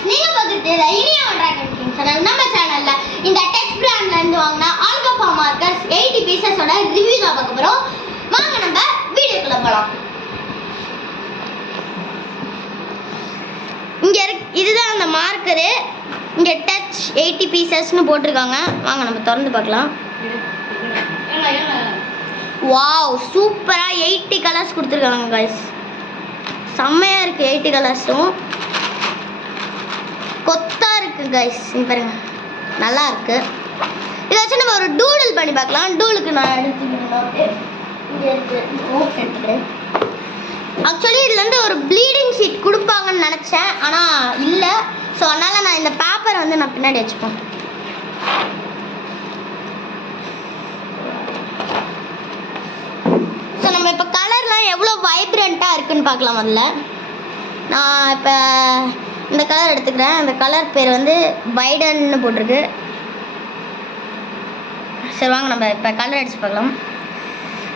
Guys நீங்க பார்த்துட்டு Iniya dragon king channel நம்ம சேனல்ல இந்த டெக்ஸ்ட் பிராண்ட்ல இருந்து வாங்குன ஆல்கஃபா மார்க்கர்ஸ் 80 பீசஸோட ரிவ்யூ தான் பார்க்க போறோம். வாங்க நம்ம வீடியோக்குள்ள போலாம். இங்க இதுதான் அந்த மார்க்கர். இங்க டச் 80 பீசஸ்னு போட்டுருக்காங்க. வாங்க நம்ம திறந்து பார்க்கலாம். வாவ் சூப்பரா 80 கலர்ஸ் கொடுத்துருக்காங்க गाइस. செம்மையா இருக்கு 80 கலர்ஸும். கொத்தா இருக்கு गाइस. இங்க பாருங்க. நல்லா இருக்கு. இத வச்சு நம்ம ஒரு டூடில் பண்ணி பார்க்கலாம். டூலுக்கு நான் எடுத்துக்கிறேன். இங்க இருக்கு. ஓகே எடுத்துக்கிறேன். ஆக்சுவலி இதுல இருந்து ஒரு ப்ளீடிங் ஷீட் கொடுப்பாங்கன்னு நினைச்சேன். ஆனா இல்ல. சோ அதனால நான் இந்த பேப்பரை வந்து நான் பின்னாடி வச்சுப்பேன். ஸோ நம்ம இப்போ கலர்லாம் எவ்வளோ வைப்ரண்ட்டாக இருக்குன்னு பார்க்கலாம். முதல்ல நான் இப்போ இந்த கலர் எடுத்துக்கிறேன். அந்த கலர் பேர் வந்து வைடன்னு போட்டிருக்கு. சரி வாங்க நம்ம இப்போ கலர் அடிச்சு பார்க்கலாம்.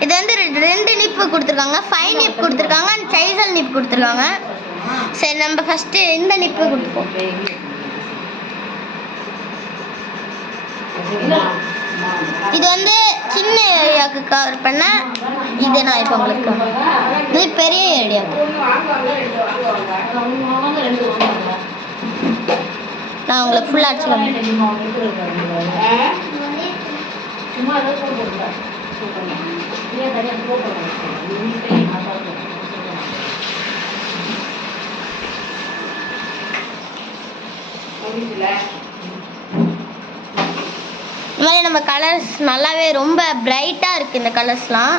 இது வந்து 2 நிப்பு கொடுத்துருக்காங்க. 5 நிப் கொடுத்துருக்காங்க அண்ட் சைசல் நிப் கொடுத்துருக்காங்க. சரி நம்ம ஃபஸ்ட்டு இந்த நிப்பு கொடுத்துப்போம். இது வந்து சின்ன ஏரியாவுக்கு கவர் பண்ண. இது நான் இப்போ உங்களுக்கு இது பெரிய ஏரியா. நான் உங்களுக்கு ஃபுல்லாக அடிச்சுக்கலாம். இந்த மாதிரி நம்ம கலர்ஸ் நல்லாவே ரொம்ப பிரைட்டாக இருக்குது. இந்த கலர்ஸ்லாம்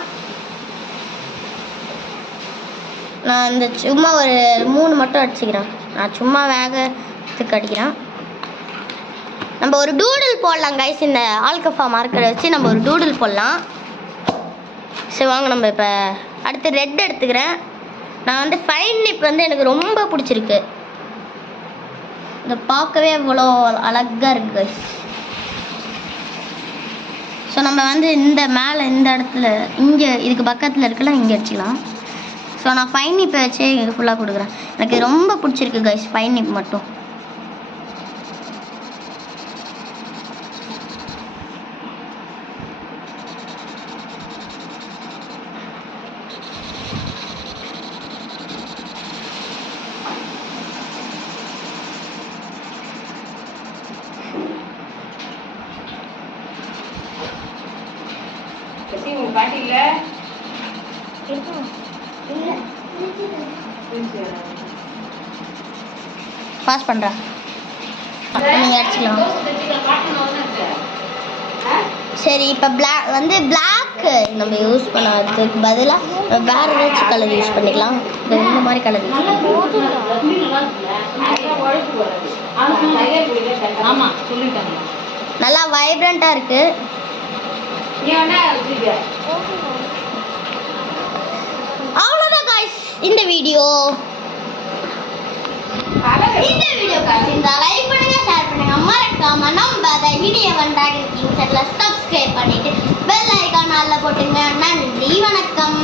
நான் இந்த சும்மா ஒரு 3 மட்டும் அடிச்சுக்கிறேன். நான் சும்மா வேகத்துக்கு அடிக்கிறேன். நம்ம ஒரு டூடில் போடலாம் கைஸ். இந்த ஆல்கஃபா மார்க்கரை வச்சு நம்ம ஒரு டூடில் போடலாம். சரி வாங்க நம்ம இப்போ அடுத்து ரெட் எடுத்துக்கிறேன். நான் வந்து 5 நிப் வந்து எனக்கு ரொம்ப பிடிச்சிருக்கு. இதை பார்க்கவே இவ்வளோ அழகாக இருக்குது கைஸ். ஸோ நம்ம வந்து இந்த மேலே இந்த இடத்துல இங்கே இதுக்கு பக்கத்தில் இருக்கலாம், இங்கே அடிச்சிக்கலாம். ஸோ நான் 5 நிப்பை வச்சு ஃபுல்லாக கொடுக்குறேன். எனக்கு ரொம்ப பிடிச்சிருக்கு கைஸ் 5 நிப் மட்டும். பாஸ் பண்ணுறேன். நீங்கள் அடிச்சுக்கலாம். சரி இப்போ பிளாக் வந்து பிளாக்கு நம்ம யூஸ் பண்ணதுக்கு பதிலாக வேறு ஏதாச்சும் கலர் யூஸ் பண்ணிக்கலாம். இந்த மாதிரி கலர் யூஸ் பண்ணிக்கலாம். நல்லா வைப்ரண்ட்டாக இருக்குது. அவ்வளோதான் காய்ஸ் இந்த வீடியோ. இந்த லைக் பண்ணுங்க, ஷேர் பண்ணுங்க, மறக்காம நம்ம இனியா டிராகன் கிங் சேனலை சப்ஸ்கிரைப் பண்ணிட்டு பெல் ஐகான் ஆல்ல போட்டுங்க. நன்றி, வணக்கம்.